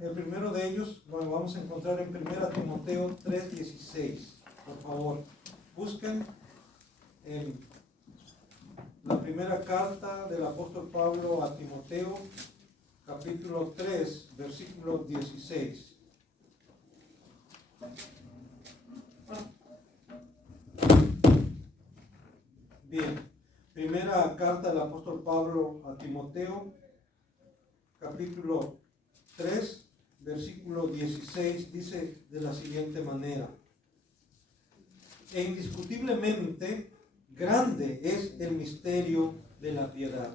el primero de ellos lo vamos a encontrar en 1 Timoteo 3:16. Por favor, busquen la primera carta del apóstol Pablo a Timoteo, capítulo 3, versículo 16. Bien, primera carta del apóstol Pablo a Timoteo, capítulo 3, versículo 16, dice de la siguiente manera: e indiscutiblemente grande es el misterio de la piedad.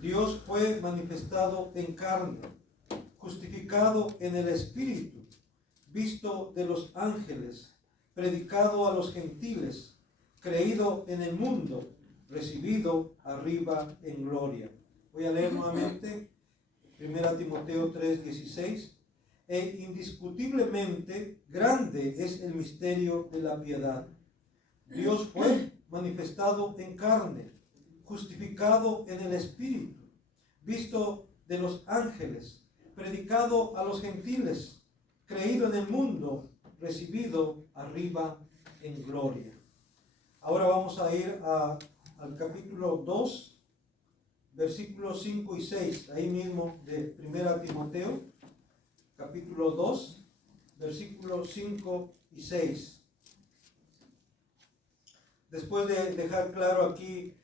Dios fue manifestado en carne, justificado en el Espíritu, visto de los ángeles, predicado a los gentiles, creído en el mundo, recibido arriba en gloria. Voy a leer nuevamente 1 Timoteo 3:16. E indiscutiblemente grande es el misterio de la piedad. Dios fue manifestado en carne, justificado en el Espíritu, visto de los ángeles, predicado a los gentiles, creído en el mundo, recibido arriba en gloria. Ahora vamos a ir al capítulo 2, versículos 5 y 6, ahí mismo de 1 Timoteo, capítulo 2, versículos 5 y 6. Después de dejar claro aquí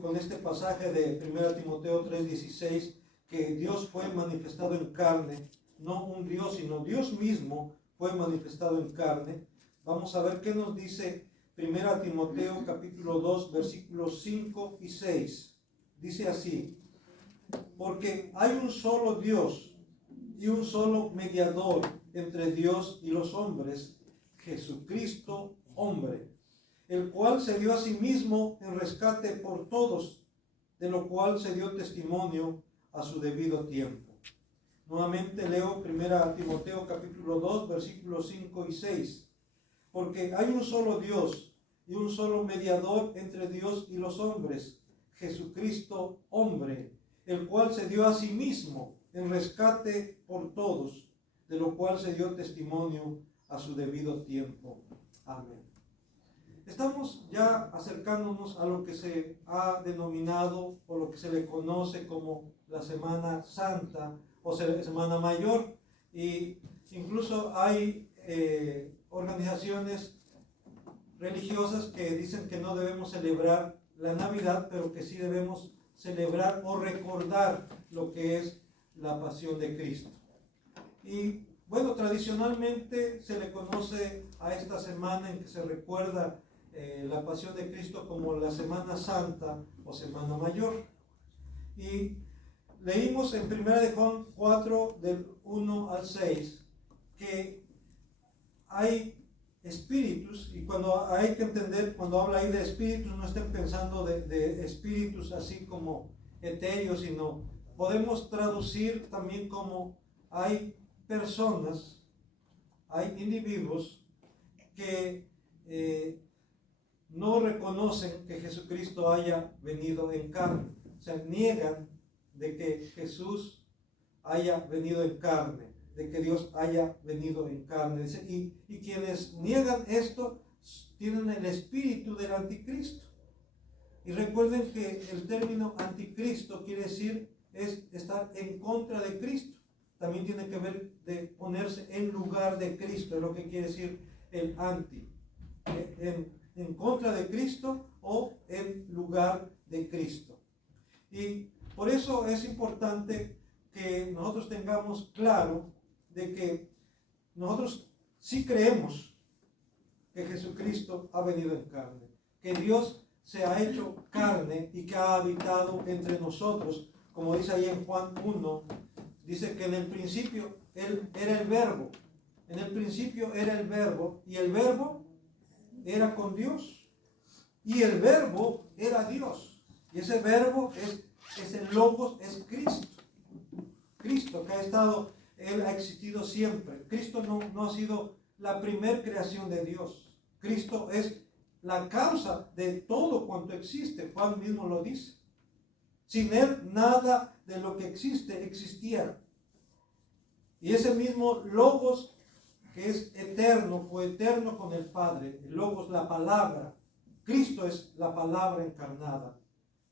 con este pasaje de 1 Timoteo 3:16 que Dios fue manifestado en carne, no un Dios, sino Dios mismo fue manifestado en carne, vamos a ver qué nos dice 1 Timoteo capítulo 2 versículos 5 y 6. Dice así: porque hay un solo Dios y un solo mediador entre Dios y los hombres, Jesucristo hombre, el cual se dio a sí mismo en rescate por todos, de lo cual se dio testimonio a su debido tiempo. Nuevamente leo 1 Timoteo capítulo 2 versículos 5 y 6. Porque hay un solo Dios y un solo mediador entre Dios y los hombres, Jesucristo hombre, el cual se dio a sí mismo en rescate por todos, de lo cual se dio testimonio a su debido tiempo. Amén. Estamos ya acercándonos a lo que se ha denominado o lo que se le conoce como la Semana Santa o Semana Mayor, y incluso hay organizaciones religiosas que dicen que no debemos celebrar la Navidad, pero que sí debemos celebrar o recordar lo que es la pasión de Cristo. Y bueno, tradicionalmente se le conoce a esta semana en que se recuerda la pasión de Cristo como la Semana Santa o Semana Mayor. Y leímos en 1 de Juan 4 del 1 al 6 que hay espíritus, y cuando hay que entender, cuando habla ahí de espíritus, no estén pensando de espíritus así como etéreos, sino podemos traducir también como hay personas, hay individuos que no reconocen que Jesucristo haya venido en carne, o sea, niegan de que Jesús haya venido en carne, de que Dios haya venido en carne. Y quienes niegan esto tienen el espíritu del anticristo. Y recuerden que el término anticristo quiere decir es estar en contra de Cristo. También tiene que ver de ponerse en lugar de Cristo, es lo que quiere decir el anti. En contra de Cristo o en lugar de Cristo. Y por eso es importante que nosotros tengamos claro de que nosotros sí creemos que Jesucristo ha venido en carne, que Dios se ha hecho carne y que ha habitado entre nosotros, como dice ahí en Juan 1, dice que en el principio Él era el Verbo, en el principio era el Verbo, y el Verbo era con Dios, y el Verbo era Dios, y ese Verbo es el Logos, es Cristo. Cristo que ha estado, Él ha existido siempre. Cristo no ha sido la primer creación de Dios. Cristo es la causa de todo cuanto existe. Juan mismo lo dice. Sin Él nada de lo que existe existiera. Y ese mismo Logos que es eterno, coeterno con el Padre, el Logos, la palabra, Cristo es la palabra encarnada.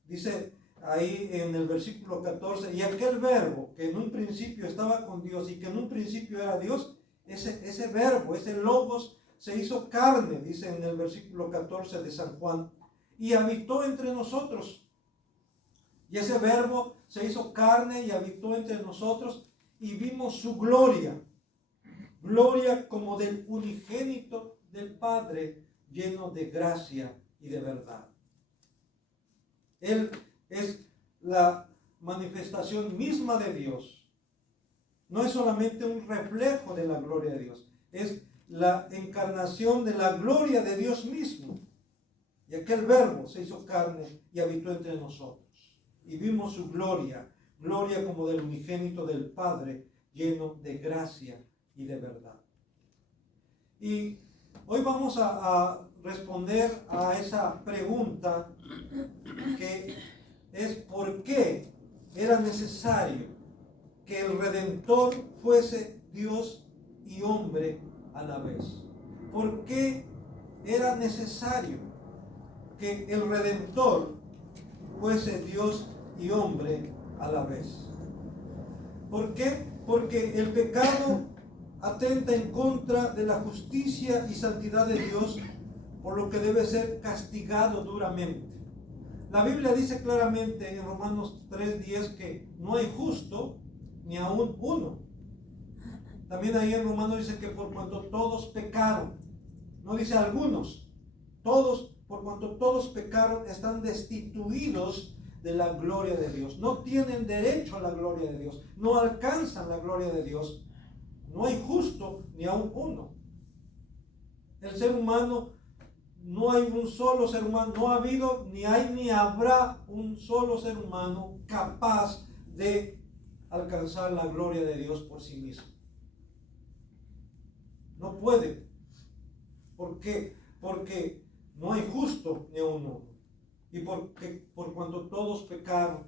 Dice ahí en el versículo 14, y aquel verbo que en un principio estaba con Dios y que en un principio era Dios, ese verbo, ese Logos, se hizo carne, dice en el versículo 14 de San Juan, y habitó entre nosotros. Y ese verbo se hizo carne y habitó entre nosotros y vimos su gloria. Gloria como del unigénito del Padre, lleno de gracia y de verdad. Él es la manifestación misma de Dios. No es solamente un reflejo de la gloria de Dios, es la encarnación de la gloria de Dios mismo. Y aquel verbo se hizo carne y habitó entre nosotros. Y vimos su gloria, gloria como del unigénito del Padre, lleno de gracia y de verdad. Y hoy vamos a responder a esa pregunta que es ¿por qué era necesario que el Redentor fuese Dios y hombre a la vez? ¿Por qué era necesario que el Redentor fuese Dios y hombre a la vez? ¿Por qué? Porque el pecado atenta en contra de la justicia y santidad de Dios, por lo que debe ser castigado duramente. La Biblia dice claramente en Romanos 3:10 que no hay justo ni aún uno. También ahí en Romanos dice que por cuanto todos pecaron, no dice algunos, todos, por cuanto todos pecaron, están destituidos de la gloria de Dios. No tienen derecho a la gloria de Dios, no alcanzan la gloria de Dios. No hay justo ni aún uno. El ser humano, no hay un solo ser humano, no ha habido, ni hay, ni habrá un solo ser humano capaz de alcanzar la gloria de Dios por sí mismo. No puede. ¿Por qué? Porque no hay justo ni aún uno. Y porque por cuanto todos pecaron,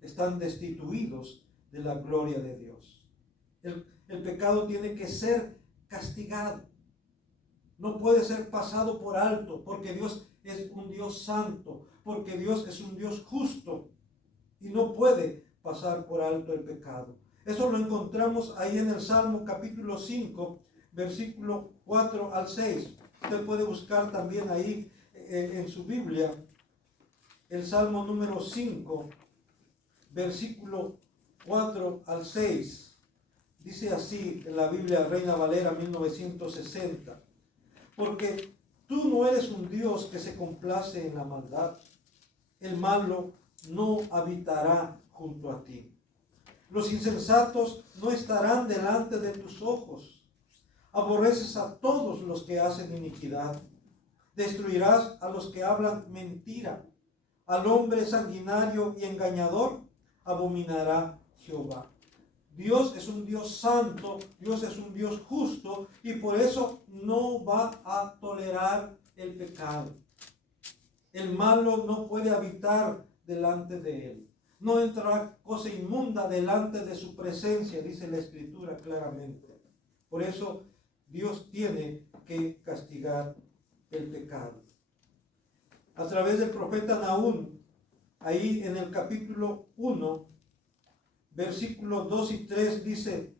están destituidos de la gloria de Dios. El pecado tiene que ser castigado. No puede ser pasado por alto, porque Dios es un Dios santo, porque Dios es un Dios justo y no puede pasar por alto el pecado. Eso lo encontramos ahí en el Salmo capítulo 5, versículo 4 al 6. Usted puede buscar también ahí en su Biblia el Salmo número 5, versículo 4 al 6. Dice así en la Biblia Reina Valera 1960. Porque tú no eres un Dios que se complace en la maldad. El malo no habitará junto a ti. Los insensatos no estarán delante de tus ojos. Aborreces a todos los que hacen iniquidad. Destruirás a los que hablan mentira. Al hombre sanguinario y engañador abominará Jehová. Dios es un Dios santo, Dios es un Dios justo y por eso no va a tolerar el pecado. El malo no puede habitar delante de él. No entrará cosa inmunda delante de su presencia, dice la Escritura claramente. Por eso Dios tiene que castigar el pecado. A través del profeta Nahum, ahí en el capítulo 1, versículos 2 y 3 dice: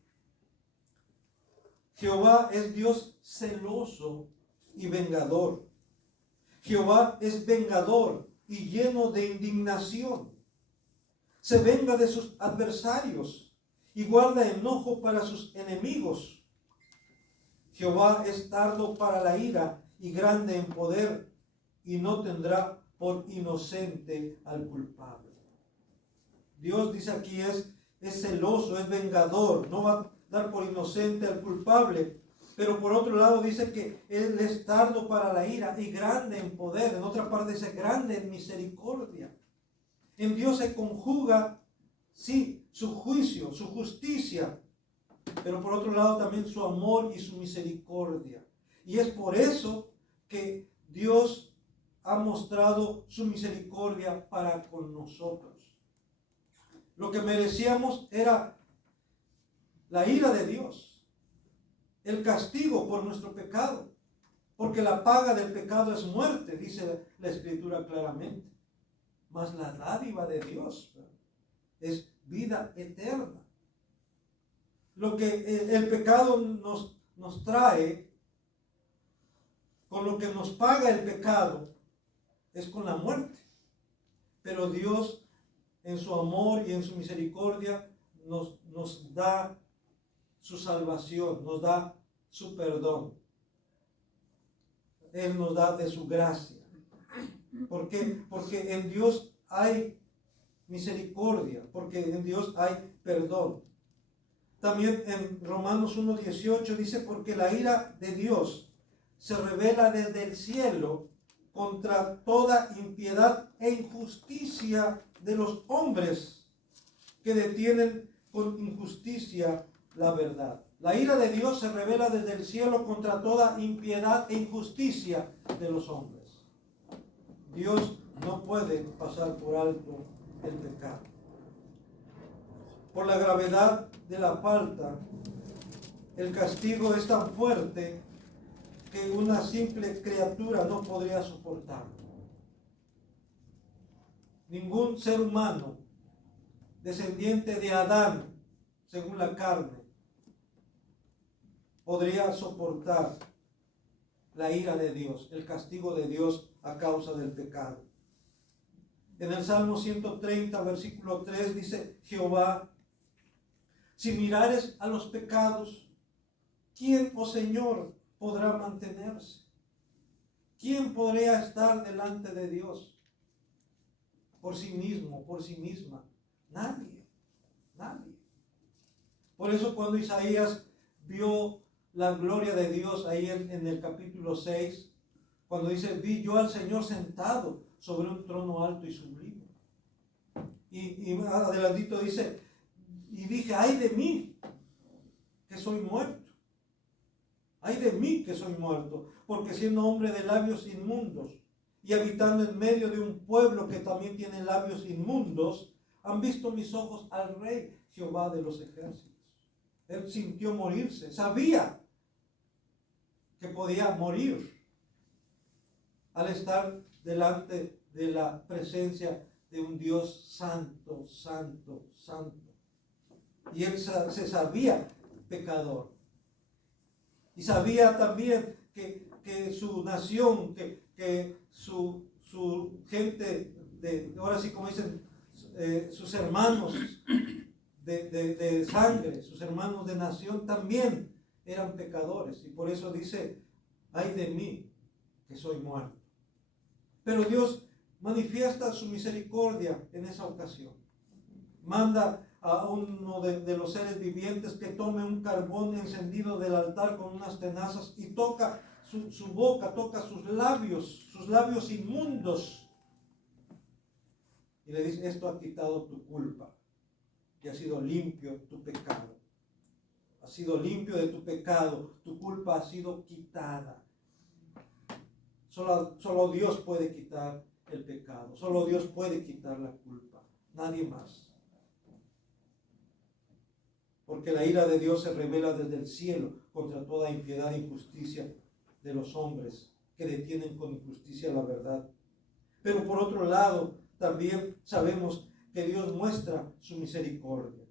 Jehová es Dios celoso y vengador. Jehová es vengador y lleno de indignación. Se venga de sus adversarios y guarda enojo para sus enemigos. Jehová es tardo para la ira y grande en poder, y no tendrá por inocente al culpable. Dios dice aquí es celoso, es vengador, no va a dar por inocente al culpable. Pero por otro lado dice que Él es tardo para la ira y grande en poder. En otra parte dice grande en misericordia. En Dios se conjuga, sí, su juicio, su justicia, pero por otro lado también su amor y su misericordia. Y es por eso que Dios ha mostrado su misericordia para con nosotros. Lo que merecíamos era la ira de Dios, el castigo por nuestro pecado, porque la paga del pecado es muerte, dice la Escritura claramente, mas la dádiva de Dios es vida eterna. Lo que el pecado nos trae, con lo que nos paga el pecado, es con la muerte. Pero Dios, en su amor y en su misericordia, nos da su salvación, nos da su perdón. Él nos da de su gracia. ¿Por qué? Porque en Dios hay misericordia, porque en Dios hay perdón. También en Romanos 1:18 dice, porque la ira de Dios se revela desde el cielo contra toda impiedad e injusticia de los hombres que detienen con injusticia la verdad. La ira de Dios se revela desde el cielo contra toda impiedad e injusticia de los hombres. Dios no puede pasar por alto el pecado. Por la gravedad de la falta, el castigo es tan fuerte que una simple criatura no podría soportarlo. Ningún ser humano descendiente de Adán, según la carne, podría soportar la ira de Dios, el castigo de Dios a causa del pecado. En el Salmo 130, versículo 3 dice, Jehová, si mirares a los pecados, ¿quién, oh Señor, podrá mantenerse? ¿Quién podría estar delante de Dios? Por sí mismo, por sí misma. Nadie, nadie. Por eso cuando Isaías vio la gloria de Dios ahí en el capítulo 6, cuando dice, vi yo al Señor sentado sobre un trono alto y sublime. Y más adelantito dice, y dije, ay de mí, que soy muerto. Ay de mí que soy muerto, porque siendo hombre de labios inmundos y habitando en medio de un pueblo que también tiene labios inmundos, han visto mis ojos al Rey Jehová de los ejércitos. Él sintió morirse, sabía que podía morir al estar delante de la presencia de un Dios santo, santo, santo. Y él se sabía pecador. Y sabía también que su nación, que su gente, ahora sí como dicen, sus hermanos de sangre, sus hermanos de nación también eran pecadores. Y por eso dice, ay de mí, que soy muerto. Pero Dios manifiesta su misericordia en esa ocasión. Manda a uno de los seres vivientes que tome un carbón encendido del altar con unas tenazas y toca su boca, toca sus labios inmundos. Y le dice, esto ha quitado tu culpa y ha sido limpio tu pecado. Ha sido limpio de tu pecado, tu culpa ha sido quitada. Solo Dios puede quitar el pecado, solo Dios puede quitar la culpa, nadie más. Porque la ira de Dios se revela desde el cielo contra toda impiedad e injusticia de los hombres que detienen con injusticia la verdad. Pero por otro lado, también sabemos que Dios muestra su misericordia.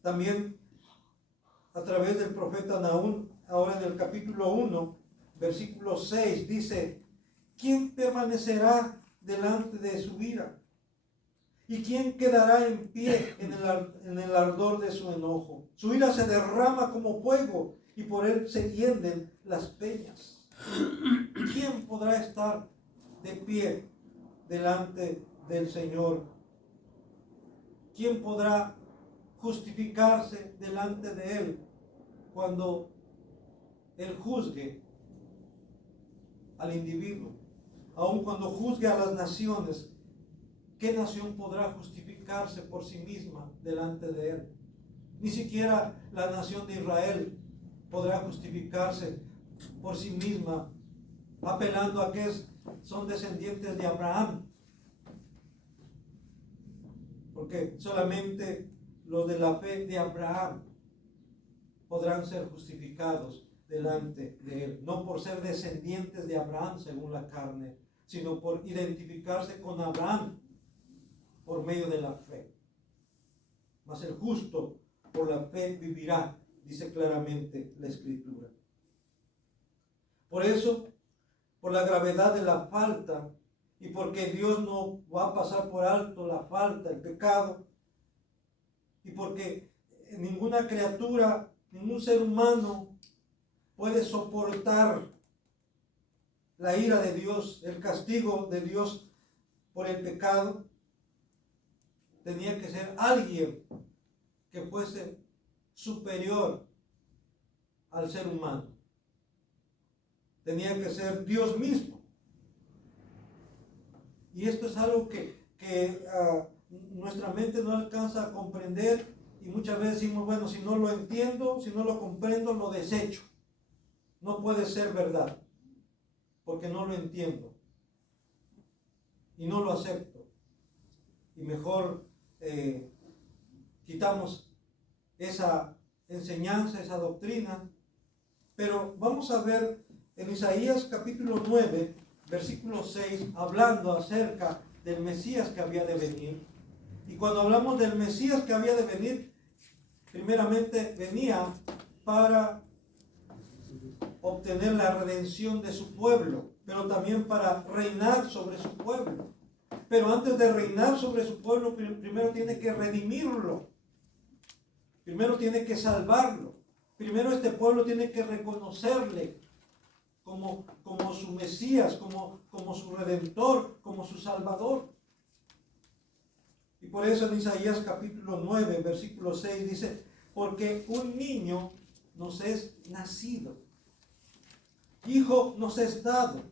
También a través del profeta Nahum, ahora en el capítulo 1, versículo 6, dice, ¿quién permanecerá delante de su ira? ¿Y quién quedará en pie en el ardor de su enojo? Su ira se derrama como fuego y por él se hienden las peñas. ¿Quién podrá estar de pie delante del Señor? ¿Quién podrá justificarse delante de él cuando él juzgue al individuo? Aun cuando juzgue a las naciones, ¿qué nación podrá justificarse por sí misma delante de él? Ni siquiera la nación de Israel podrá justificarse por sí misma, apelando a que son descendientes de Abraham. Porque solamente los de la fe de Abraham podrán ser justificados delante de Él, no por ser descendientes de Abraham según la carne, sino por identificarse con Abraham por medio de la fe. Mas el justo por la fe vivirá, dice claramente la Escritura. Por eso, por la gravedad de la falta, y porque Dios no va a pasar por alto la falta, el pecado, y porque ninguna criatura, ningún ser humano puede soportar la ira de Dios, el castigo de Dios por el pecado, tenía que ser alguien que fuese superior al ser humano. Tenía que ser Dios mismo. Y esto es algo que nuestra mente no alcanza a comprender, y muchas veces decimos, bueno, si no lo entiendo, si no lo comprendo, lo desecho. No puede ser verdad, porque no lo entiendo y no lo acepto. Y mejor quitamos esa enseñanza, esa doctrina. Pero vamos a ver en Isaías capítulo 9, versículo 6, hablando acerca del Mesías que había de venir. Y cuando hablamos del Mesías que había de venir, primeramente venía para obtener la redención de su pueblo, pero también para reinar sobre su pueblo. Pero antes de reinar sobre su pueblo, primero tiene que redimirlo. Primero tiene que salvarlo. Primero este pueblo tiene que reconocerle como su Mesías, como su Redentor, como su Salvador. Y por eso en Isaías capítulo 9, versículo 6 dice, porque un niño nos es nacido, hijo nos es dado,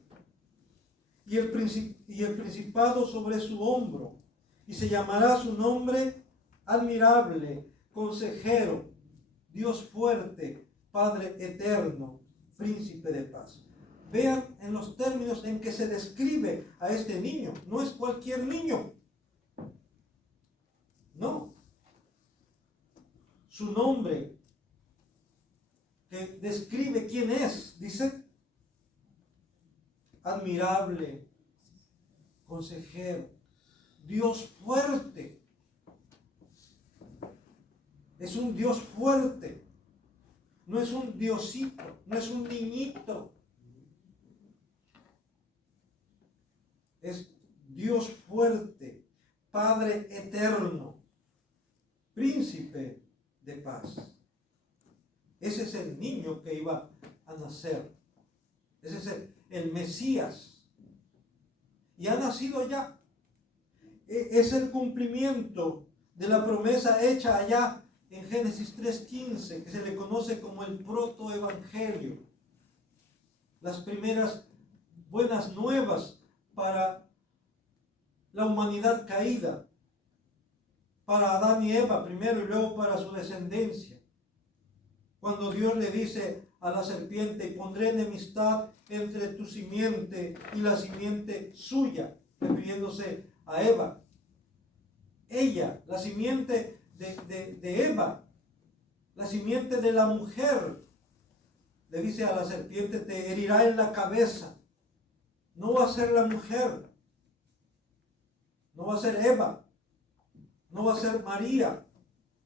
y el principado sobre su hombro, y se llamará su nombre admirable, consejero, Dios fuerte, Padre eterno, príncipe de paz. Vean en los términos en que se describe a este niño. No es cualquier niño. No. Su nombre, que describe quién es, dice, admirable, consejero, Dios fuerte. Es un Dios fuerte. No es un diosito, no es un niñito. Es Dios fuerte, Padre eterno, príncipe de paz. Ese es el niño que iba a nacer. Ese es el Mesías. Y ha nacido ya. Es el cumplimiento de la promesa hecha allá en Génesis 3:15, que se le conoce como el protoevangelio. Las primeras buenas nuevas para la humanidad caída, para Adán y Eva primero y luego para su descendencia. Cuando Dios le dice a la serpiente, y pondré enemistad entre tu simiente y la simiente suya, refiriéndose a Eva. Ella, la simiente de Eva, la simiente de la mujer, le dice a la serpiente, te herirá en la cabeza. No va a ser la mujer, no va a ser Eva, no va a ser María,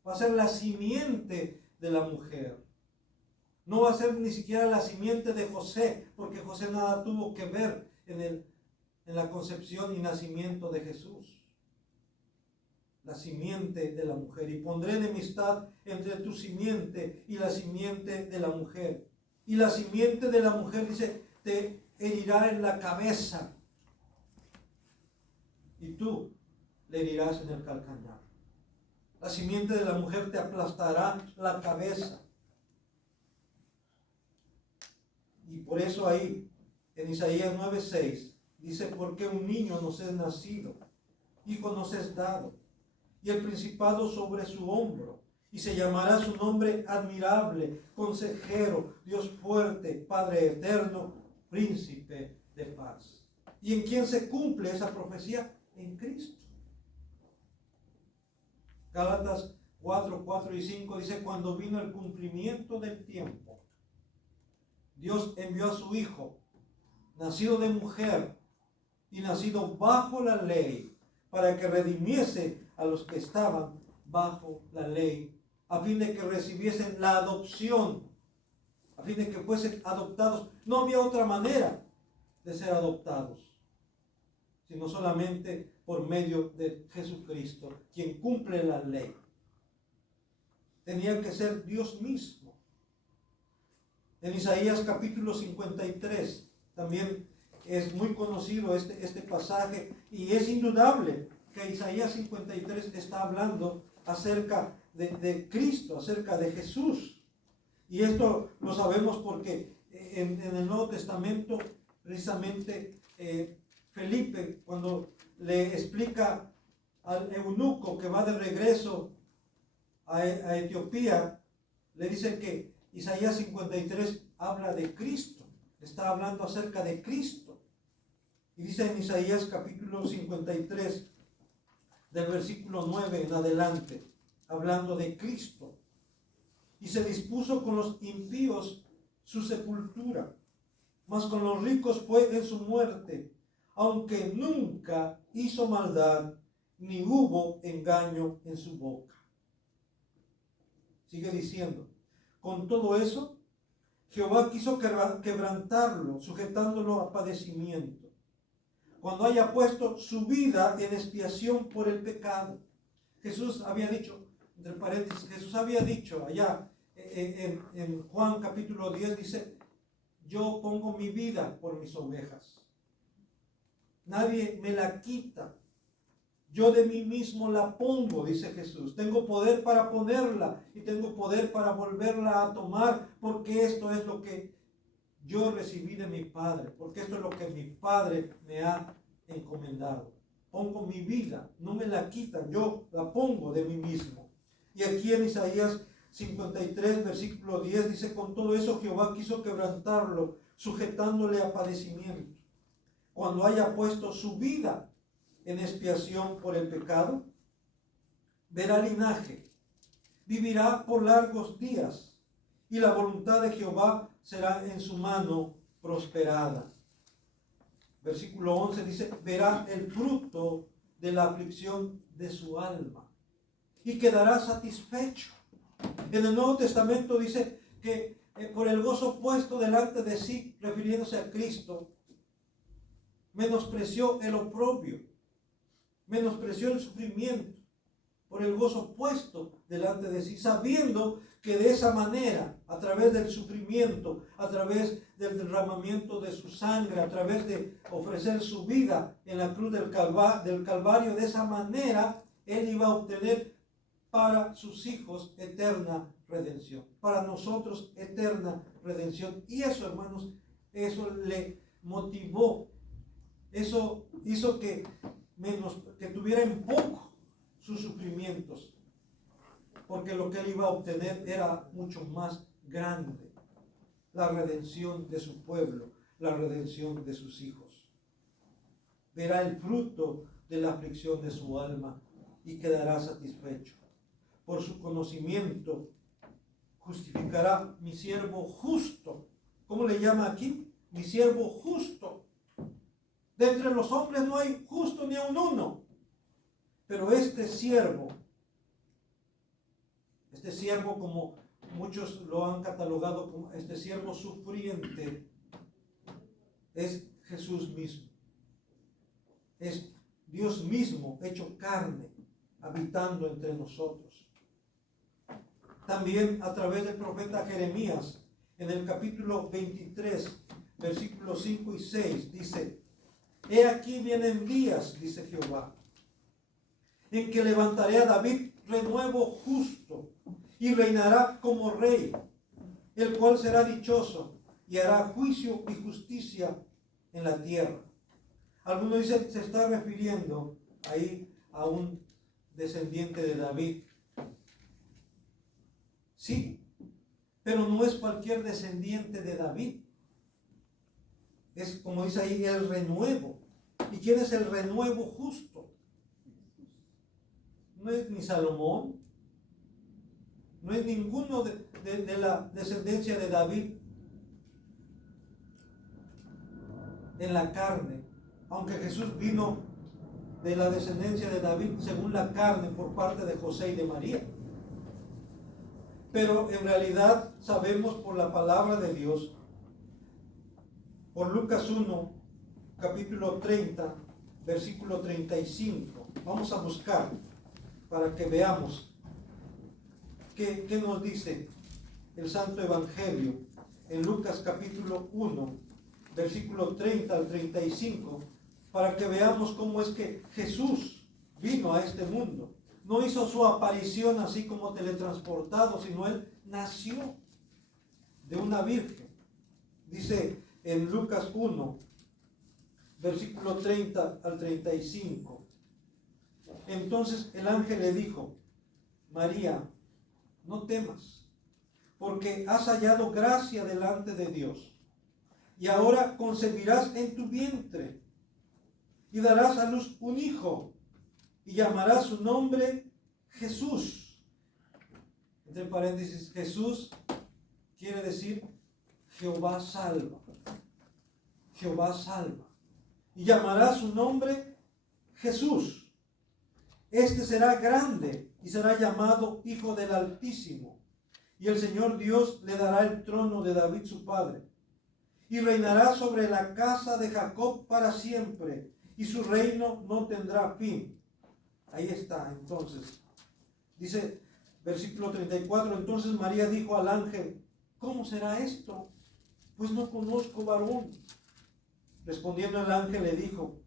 va a ser la simiente de la mujer. No va a ser ni siquiera la simiente de José, porque José nada tuvo que ver en la concepción y nacimiento de Jesús. La simiente de la mujer. Y pondré enemistad entre tu simiente y la simiente de la mujer. Y la simiente de la mujer, dice, te herirá en la cabeza. Y tú le herirás en el calcañar. La simiente de la mujer te aplastará la cabeza. Y por eso ahí, en Isaías 9:6, dice, porque un niño nos es nacido, hijo nos es dado, y el principado sobre su hombro, y se llamará su nombre admirable, consejero, Dios fuerte, Padre eterno, príncipe de paz. ¿Y en quién se cumple esa profecía? En Cristo. Gálatas 4, 4 y 5 dice, cuando vino el cumplimiento del tiempo, Dios envió a su Hijo, nacido de mujer y nacido bajo la ley, para que redimiese a los que estaban bajo la ley, a fin de que recibiesen la adopción, a fin de que fuesen adoptados. No había otra manera de ser adoptados, sino solamente por medio de Jesucristo, quien cumple la ley. Tenía que ser Dios mismo. En Isaías capítulo 53 también es muy conocido este pasaje, y es indudable que Isaías 53 está hablando acerca de Cristo, acerca de Jesús. Y esto lo sabemos porque en el Nuevo Testamento, precisamente Felipe, cuando le explica al eunuco que va de regreso a Etiopía, le dice que Isaías 53 habla de Cristo, está hablando acerca de Cristo. Y dice en Isaías capítulo 53, del versículo 9 en adelante, hablando de Cristo. Y se dispuso con los impíos su sepultura, mas con los ricos fue en su muerte, aunque nunca hizo maldad, ni hubo engaño en su boca. Sigue diciendo, con todo eso, Jehová quiso quebrantarlo, sujetándolo a padecimiento, cuando haya puesto su vida en expiación por el pecado. Jesús había dicho, entre paréntesis, Jesús había dicho allá en Juan capítulo 10, dice, yo pongo mi vida por mis ovejas. Nadie me la quita. Yo de mí mismo la pongo, dice Jesús. Tengo poder para ponerla y tengo poder para volverla a tomar, porque esto es lo que yo recibí de mi Padre, porque esto es lo que mi Padre me ha encomendado. Pongo mi vida, no me la quitan, yo la pongo de mí mismo. Y aquí en Isaías 53, versículo 10, dice, con todo eso Jehová quiso quebrantarlo, sujetándole a padecimiento, cuando haya puesto su vida en expiación por el pecado. Verá linaje, vivirá por largos días, y la voluntad de Jehová será en su mano prosperada. Versículo 11 dice, verá el fruto de la aflicción de su alma y quedará satisfecho. En el Nuevo Testamento dice que por el gozo puesto delante de sí, refiriéndose a Cristo, menospreció el oprobio, menospreció el sufrimiento, por el gozo puesto delante de sí, sabiendo que de esa manera, a través del sufrimiento, a través del derramamiento de su sangre, a través de ofrecer su vida en la cruz del Calvario, de esa manera Él iba a obtener para sus hijos eterna redención, para nosotros eterna redención. Y eso, hermanos, eso le motivó, eso hizo que tuviera en poco sus sufrimientos, porque lo que él iba a obtener era mucho más grande: la redención de su pueblo, la redención de sus hijos. Verá el fruto de la aflicción de su alma y quedará satisfecho. Por su conocimiento justificará mi siervo justo. ¿Cómo le llama aquí? Mi siervo justo. De entre los hombres no hay justo ni aun uno. Pero este siervo, como muchos lo han catalogado como este siervo sufriente, es Jesús mismo. Es Dios mismo hecho carne, habitando entre nosotros. También a través del profeta Jeremías, en el capítulo 23, versículos 5 y 6, dice: He aquí vienen días, dice Jehová, en que levantaré a David renuevo justo, y reinará como rey, el cual será dichoso, y hará juicio y justicia en la tierra. Algunos dicen, se está refiriendo ahí a un descendiente de David. Sí, pero no es cualquier descendiente de David. Es, como dice ahí, el renuevo. ¿Y quién es el renuevo justo? No es ni Salomón, no es ninguno de la descendencia de David en la carne, aunque Jesús vino de la descendencia de David según la carne por parte de José y de María. Pero en realidad sabemos por la palabra de Dios, por Lucas 1, capítulo 30, versículo 35. Vamos a buscar para que veamos qué nos dice el Santo Evangelio en Lucas capítulo 1, versículo 30 al 35, para que veamos cómo es que Jesús vino a este mundo. No hizo su aparición así como teletransportado, sino Él nació de una virgen. Dice en Lucas 1, versículo 30 al 35. Entonces el ángel le dijo: María, no temas, porque has hallado gracia delante de Dios. Y ahora concebirás en tu vientre y darás a luz un hijo y llamarás su nombre Jesús. Entre paréntesis, Jesús quiere decir Jehová salva. Jehová salva. Y llamará su nombre Jesús. Este será grande y será llamado Hijo del Altísimo. Y el Señor Dios le dará el trono de David su padre. Y reinará sobre la casa de Jacob para siempre. Y su reino no tendrá fin. Ahí está, entonces. Dice, versículo 34, entonces María dijo al ángel: ¿cómo será esto? Pues no conozco varón. Respondiendo el ángel le dijo: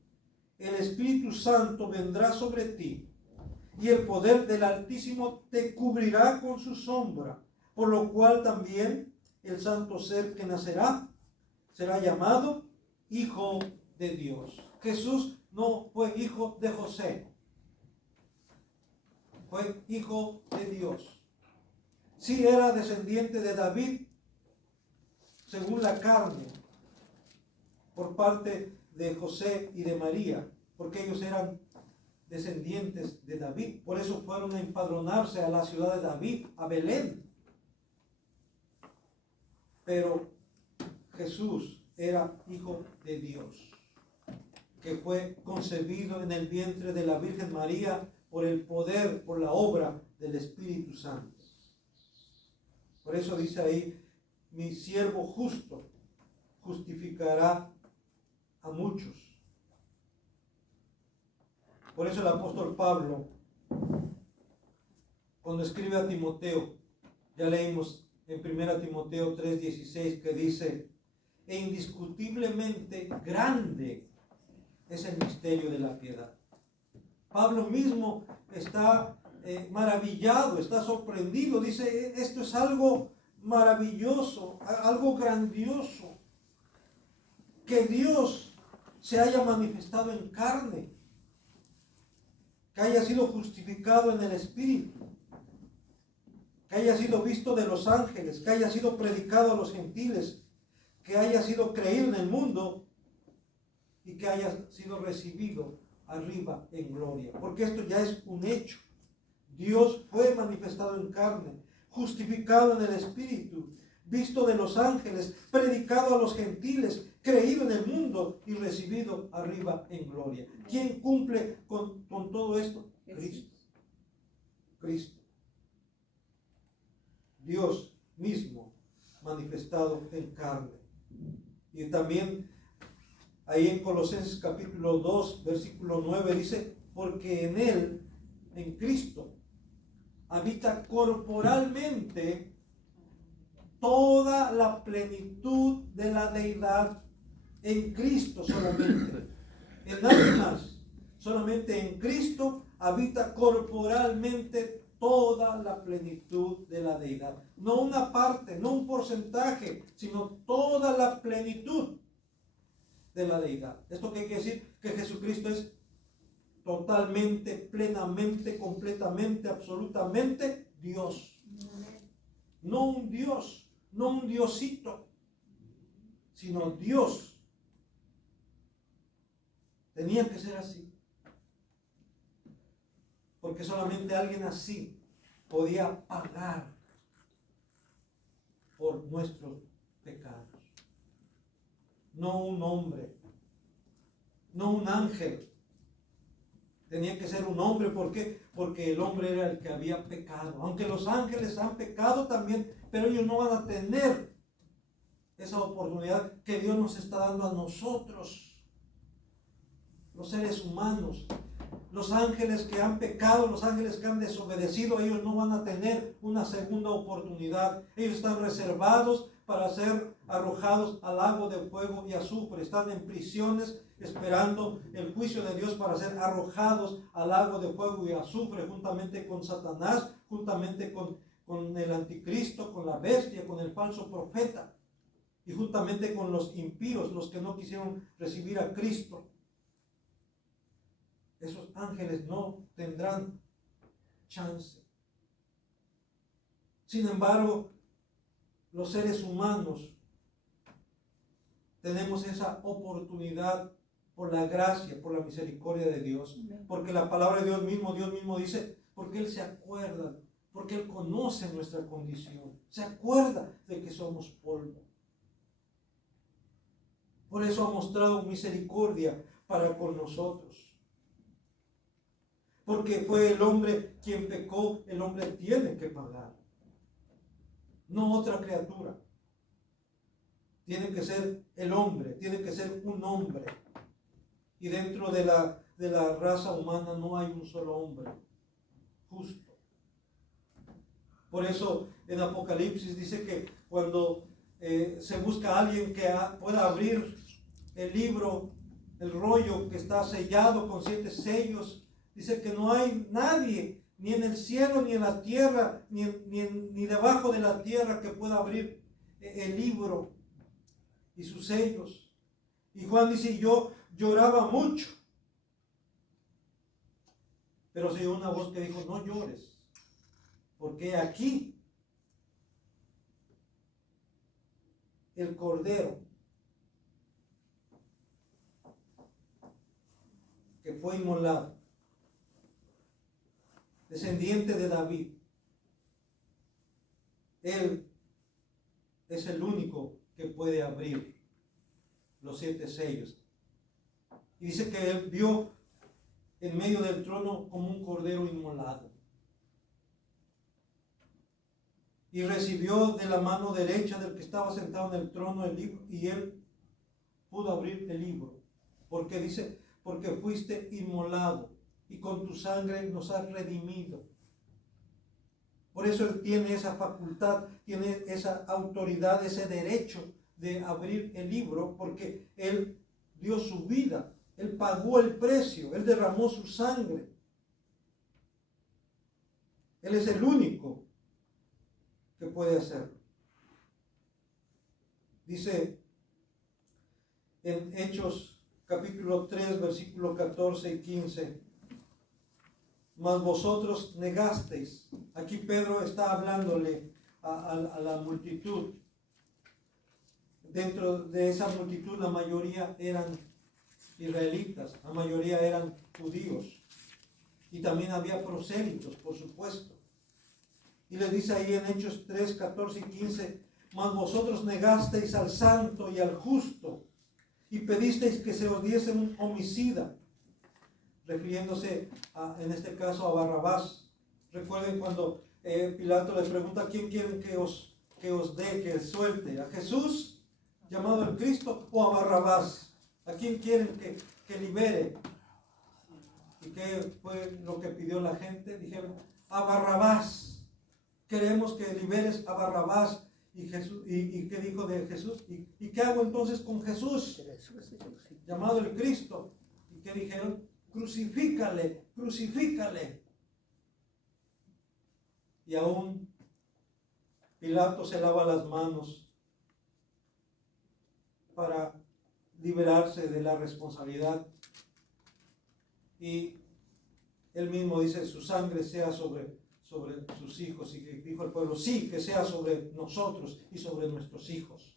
el Espíritu Santo vendrá sobre ti, y el poder del Altísimo te cubrirá con su sombra, por lo cual también el santo ser que nacerá será llamado Hijo de Dios. Jesús no fue hijo de José, fue hijo de Dios. Sí era descendiente de David, según la carne, por parte de José y de María, porque ellos eran descendientes de David. Por eso fueron a empadronarse a la ciudad de David, a Belén. Pero Jesús era hijo de Dios, que fue concebido en el vientre de la Virgen María por el poder, por la obra del Espíritu Santo. Por eso dice ahí: mi siervo justo justificará a muchos. Por eso el apóstol Pablo, cuando escribe a Timoteo, ya leímos en 1 Timoteo 3:16, que dice: e indiscutiblemente grande es el misterio de la piedad. Pablo mismo está maravillado, está sorprendido, dice: esto es algo maravilloso, algo grandioso, que Dios se haya manifestado en carne, que haya sido justificado en el Espíritu, que haya sido visto de los ángeles, que haya sido predicado a los gentiles, que haya sido creído en el mundo y que haya sido recibido arriba en gloria. Porque esto ya es un hecho. Dios fue manifestado en carne, justificado en el Espíritu, visto de los ángeles, predicado a los gentiles, creído en el mundo y recibido arriba en gloria. ¿Quién cumple con todo esto? Cristo. Cristo. Dios mismo manifestado en carne. Y también ahí en Colosenses capítulo 2, versículo 9 dice: porque en Él, en Cristo, habita corporalmente toda la plenitud de la deidad. En Cristo solamente, en nadie más, solamente en Cristo habita corporalmente toda la plenitud de la deidad. No una parte, no un porcentaje, sino toda la plenitud de la deidad. ¿Esto qué quiere decir? Que Jesucristo es totalmente, plenamente, completamente, absolutamente Dios. No un Dios, no un diosito, sino Dios. Tenía que ser así, porque solamente alguien así podía pagar por nuestros pecados. No un hombre, no un ángel. Tenía que ser un hombre. ¿Por qué? Porque el hombre era el que había pecado. Aunque los ángeles han pecado también, pero ellos no van a tener esa oportunidad que Dios nos está dando a nosotros, los seres humanos. Los ángeles que han pecado, los ángeles que han desobedecido, ellos no van a tener una segunda oportunidad. Ellos están reservados para ser arrojados al lago de fuego y azufre. Están en prisiones esperando el juicio de Dios para ser arrojados al lago de fuego y azufre, juntamente con Satanás, juntamente con el anticristo, con la bestia, con el falso profeta, y juntamente con los impíos, los que no quisieron recibir a Cristo. Esos ángeles no tendrán chance. Sin embargo, los seres humanos tenemos esa oportunidad por la gracia, por la misericordia de Dios. Porque la palabra de Dios mismo dice, porque Él se acuerda, porque Él conoce nuestra condición. Se acuerda de que somos polvo. Por eso ha mostrado misericordia para con nosotros. Porque fue el hombre quien pecó, el hombre tiene que pagar. No otra criatura. Tiene que ser el hombre, tiene que ser un hombre. Y dentro de la raza humana no hay un solo hombre justo. Por eso en Apocalipsis dice que cuando se busca a alguien que pueda abrir el libro, el rollo que está sellado con 7 sellos, dice que no hay nadie, ni en el cielo, ni en la tierra, ni debajo de la tierra, que pueda abrir el libro y sus sellos. Y Juan dice, yo lloraba mucho, pero se oyó una voz que dijo, no llores, porque aquí el Cordero que fue inmolado, descendiente de David, Él es el único que puede abrir los 7 sellos. Y dice que Él vio en medio del trono como un cordero inmolado. Y recibió de la mano derecha del que estaba sentado en el trono el libro, y Él pudo abrir el libro. Porque dice, porque fuiste inmolado y con tu sangre nos has redimido. Por eso Él tiene esa facultad, tiene esa autoridad, ese derecho de abrir el libro, porque Él dio su vida, Él pagó el precio, Él derramó su sangre. Él es el único que puede hacerlo. Dice en Hechos capítulo 3, versículo 14 y 15, mas vosotros negasteis. Aquí Pedro está hablándole a la multitud. Dentro de esa multitud la mayoría eran israelitas, la mayoría eran judíos. Y también había prosélitos, por supuesto. Y les dice ahí en Hechos 3, 14 y 15, mas vosotros negasteis al santo y al justo, y pedisteis que se os diese un homicida, refiriéndose en este caso a Barrabás. Recuerden cuando Pilato le pregunta, ¿a quién quieren que os dé, que suelte? ¿A Jesús, llamado el Cristo, o a Barrabás? ¿A quién quieren que libere? ¿Y qué fue lo que pidió la gente? Dijeron, a Barrabás. Queremos que liberes a Barrabás. ¿Y qué dijo de Jesús? ¿Y qué hago entonces con Jesús, llamado el Cristo? ¿Y qué dijeron? Crucifícale, crucifícale. Y aún Pilato se lava las manos para liberarse de la responsabilidad. Y él mismo dice, su sangre sea sobre sus hijos. Y dijo el pueblo, sí, que sea sobre nosotros y sobre nuestros hijos.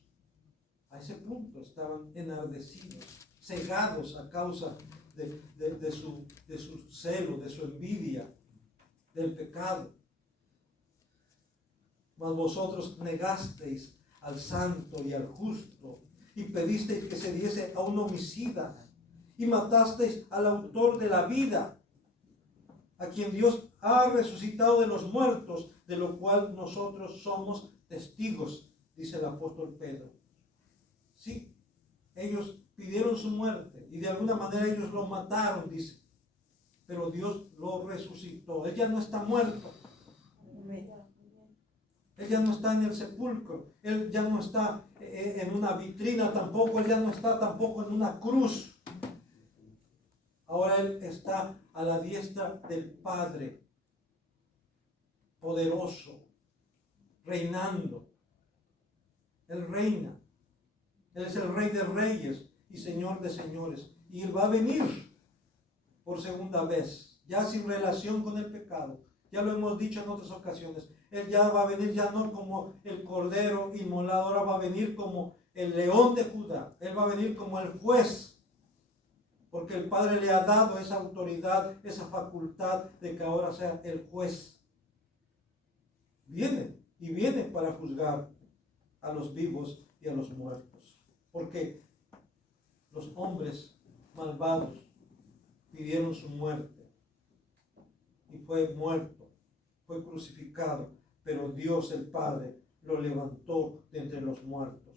A ese punto estaban enardecidos, cegados a causa de su celo, de su envidia, del pecado. Mas vosotros negasteis al santo y al justo, y pedisteis que se diese a un homicida, y matasteis al autor de la vida, a quien Dios ha resucitado de los muertos, de lo cual nosotros somos testigos, dice el apóstol Pedro. Sí, ellos pidieron su muerte y de alguna manera ellos lo mataron, dice. Pero Dios lo resucitó. Él ya no está muerto. Él ya no está en el sepulcro. Él ya no está en una vitrina tampoco. Él ya no está tampoco en una cruz. Ahora Él está a la diestra del Padre, poderoso, reinando. Él reina. Él es el Rey de Reyes y Señor de Señores. Y Él va a venir por segunda vez, ya sin relación con el pecado. Ya lo hemos dicho en otras ocasiones. Él ya va a venir ya no como el Cordero inmolado, ahora va a venir como el León de Judá. Él va a venir como el juez, porque el Padre le ha dado esa autoridad, esa facultad de que ahora sea el juez. Viene, y viene para juzgar a los vivos y a los muertos. Porque los hombres malvados pidieron su muerte y fue muerto, fue crucificado, pero Dios el Padre lo levantó de entre los muertos.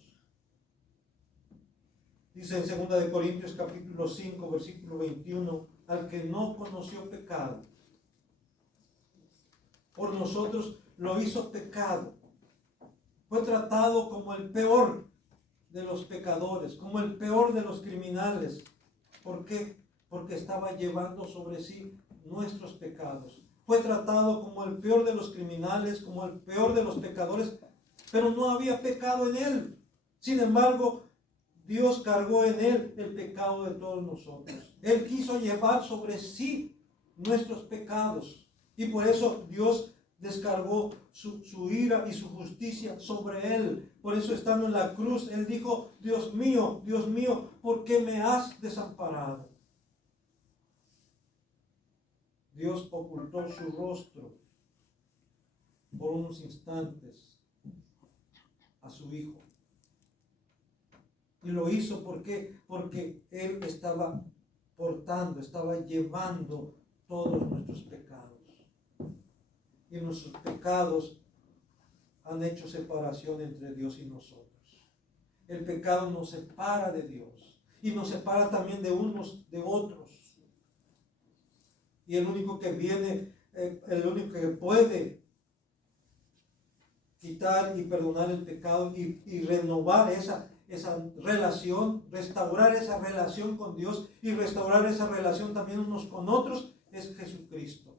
Dice en 2 Corintios capítulo 5 versículo 21, al que no conoció pecado, por nosotros lo hizo pecado. Fue tratado como el peor de los pecadores, como el peor de los criminales. ¿Por qué? Porque estaba llevando sobre sí nuestros pecados. Fue tratado como el peor de los criminales, como el peor de los pecadores, pero no había pecado en él. Sin embargo, Dios cargó en él el pecado de todos nosotros. Él quiso llevar sobre sí nuestros pecados. Y por eso Dios descargó su ira y su justicia sobre él. Por eso estando en la cruz, él dijo, Dios mío, ¿por qué me has desamparado? Dios ocultó su rostro por unos instantes a su Hijo. Y lo hizo porque Él estaba llevando todos nuestros pecados. Y nuestros pecados han hecho separación entre Dios y nosotros. El pecado nos separa de Dios y nos separa también de unos de otros. Y el único que puede quitar y perdonar el pecado y renovar esa relación, restaurar esa relación con Dios y restaurar esa relación también unos con otros, es Jesucristo.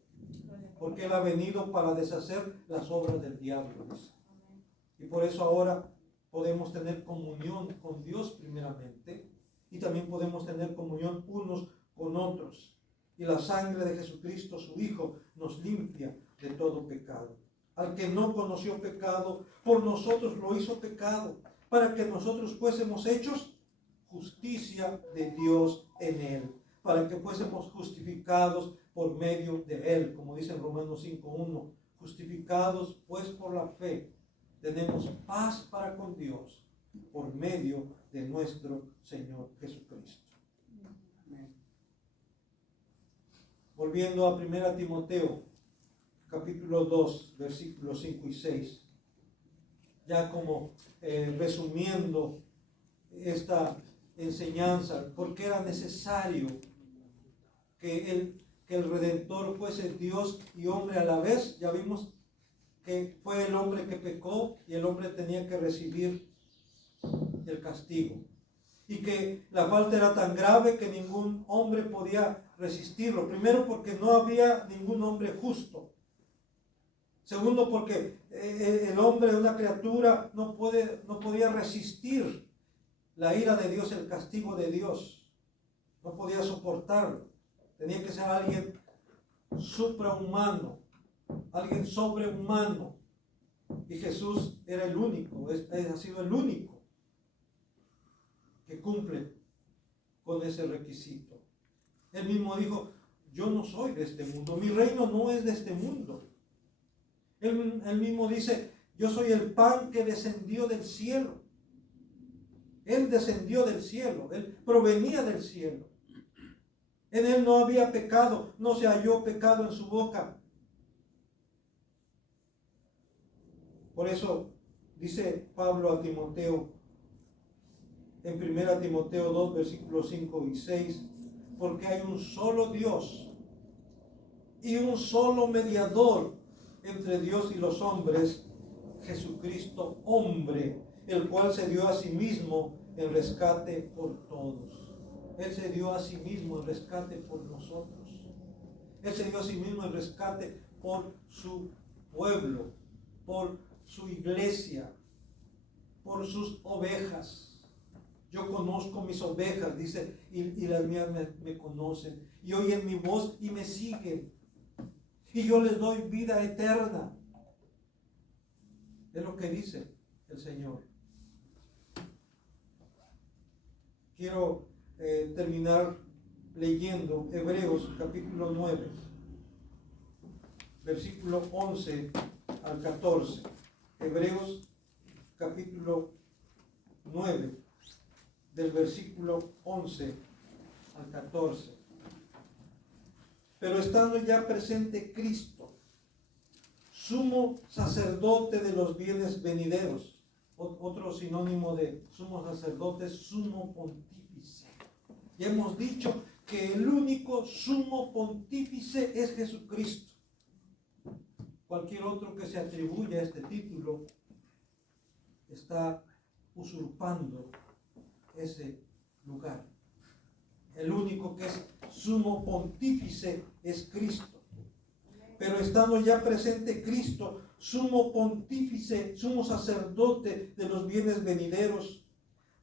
Porque Él ha venido para deshacer las obras del diablo. Y por eso ahora podemos tener comunión con Dios primeramente y también podemos tener comunión unos con otros. Y la sangre de Jesucristo, su Hijo, nos limpia de todo pecado. Al que no conoció pecado, por nosotros lo hizo pecado, para que nosotros fuésemos hechos justicia de Dios en Él, para que fuésemos justificados por medio de Él, como dice en Romanos 5:1, justificados pues por la fe, tenemos paz para con Dios, por medio de nuestro Señor Jesucristo. Volviendo a 1 Timoteo, capítulo 2, versículos 5 y 6. Ya como resumiendo esta enseñanza, porque era necesario que el Redentor fuese Dios y hombre a la vez. Ya vimos que fue el hombre que pecó y el hombre tenía que recibir el castigo. Y que la falta era tan grave que ningún hombre podía resistirlo. Primero, porque no había ningún hombre justo. Segundo, porque el hombre, una criatura, no podía resistir la ira de Dios, el castigo de Dios. No podía soportarlo. Tenía que ser alguien suprahumano, alguien sobrehumano. Y Jesús era el único, ha sido el único que cumple con ese requisito. Él mismo dijo, yo no soy de este mundo, mi reino no es de este mundo. Él mismo dice Yo soy el pan que descendió del cielo. Él descendió del cielo, Él provenía del cielo. En Él no había pecado, no se halló pecado en su boca. Por eso dice Pablo a Timoteo, en 1 Timoteo 2, versículos 5 y 6, porque hay un solo Dios y un solo mediador entre Dios y los hombres, Jesucristo hombre, el cual se dio a sí mismo en rescate por todos. Él se dio a sí mismo en rescate por nosotros. Él se dio a sí mismo en rescate por su pueblo, por su iglesia, por sus ovejas. Yo conozco mis ovejas, dice, y las mías me conocen, y oyen mi voz y me siguen, y yo les doy vida eterna. Es lo que dice el Señor. Quiero terminar leyendo Hebreos capítulo 9, versículo 11 al 14. Hebreos capítulo 9, del versículo 11 al 14. Pero estando ya presente Cristo, sumo sacerdote de los bienes venideros. Otro sinónimo de sumo sacerdote, sumo pontífice. Ya hemos dicho que el único sumo pontífice es Jesucristo. Cualquier otro que se atribuya a este título está usurpando ese lugar. El único que es sumo pontífice es Cristo. Pero estando ya presente Cristo, sumo pontífice, sumo sacerdote de los bienes venideros,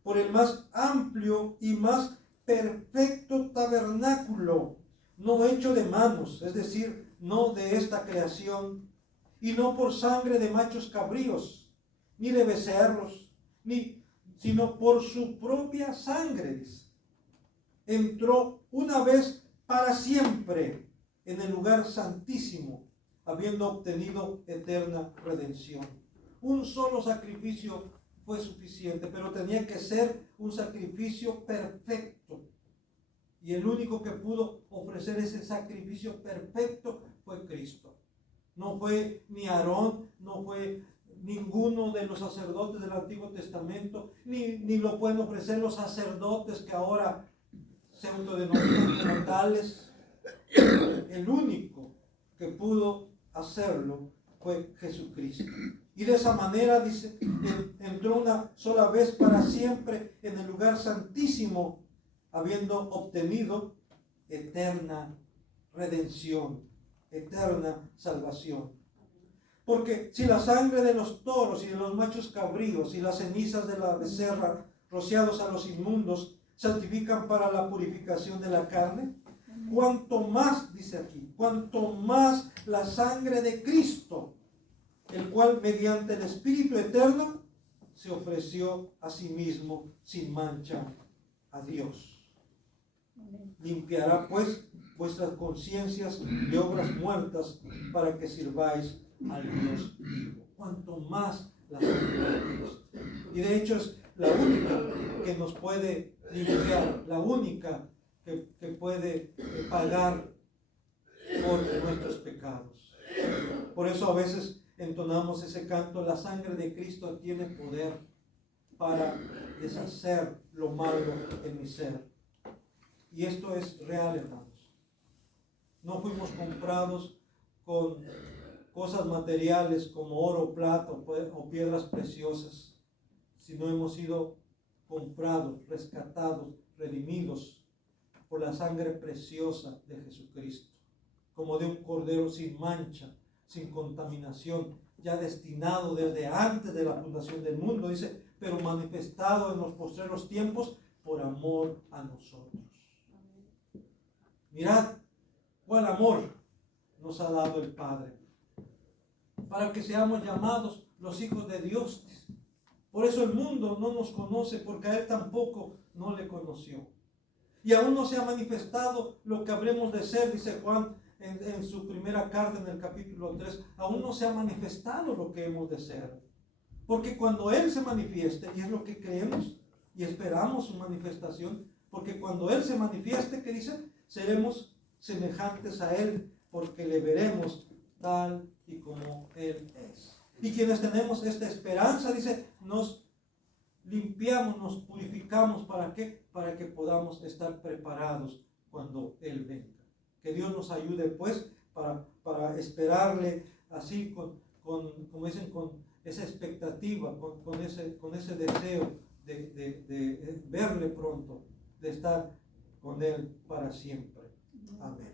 por el más amplio y más perfecto tabernáculo, no hecho de manos, es decir, no de esta creación, y no por sangre de machos cabríos, ni de becerros, sino por su propia sangre, entró una vez para siempre en el lugar santísimo, habiendo obtenido eterna redención. Un solo sacrificio fue suficiente, pero tenía que ser un sacrificio perfecto. Y el único que pudo ofrecer ese sacrificio perfecto fue Cristo. No fue ni Aarón, no fue ninguno de los sacerdotes del Antiguo Testamento, ni lo pueden ofrecer los sacerdotes que ahora se autodenominan como tales. El único que pudo hacerlo fue Jesucristo. Y de esa manera, dice, entró una sola vez para siempre en el lugar santísimo, habiendo obtenido eterna redención, eterna salvación. Porque si la sangre de los toros y de los machos cabríos y las cenizas de la becerra rociados a los inmundos santifican para la purificación de la carne, cuanto más, dice aquí, cuanto más la sangre de Cristo, el cual mediante el Espíritu eterno se ofreció a sí mismo sin mancha a Dios. Limpiará pues vuestras conciencias de obras muertas para que sirváis al Dios vivo. Cuanto más la sangre de Cristo. Y de hecho es la única que nos puede limpiar, la única que puede pagar por nuestros pecados. Por eso a veces entonamos ese canto: la sangre de Cristo tiene poder para deshacer lo malo en mi ser. Y esto es real, hermanos. No fuimos comprados con cosas materiales como oro, plata o piedras preciosas, sino hemos sido comprados, rescatados, redimidos por la sangre preciosa de Jesucristo, como de un cordero sin mancha, sin contaminación, ya destinado desde antes de la fundación del mundo, dice, pero manifestado en los postreros tiempos por amor a nosotros. Mirad cuál amor nos ha dado el Padre, para que seamos llamados los hijos de Dios. Por eso el mundo no nos conoce, porque a Él tampoco no le conoció. Y aún no se ha manifestado lo que habremos de ser, dice Juan en su primera carta, en el capítulo 3, aún no se ha manifestado lo que hemos de ser. Porque cuando Él se manifieste, y es lo que creemos y esperamos su manifestación, porque cuando Él se manifieste, ¿qué dice? Seremos semejantes a Él, porque le veremos tal y como Él es. Y quienes tenemos esta esperanza, dice, nos limpiamos, nos purificamos. ¿Para qué? Para que podamos estar preparados cuando Él venga. Que Dios nos ayude, pues, para esperarle así, como dicen, con esa expectativa, con ese deseo de verle pronto, de estar con Él para siempre. Amén.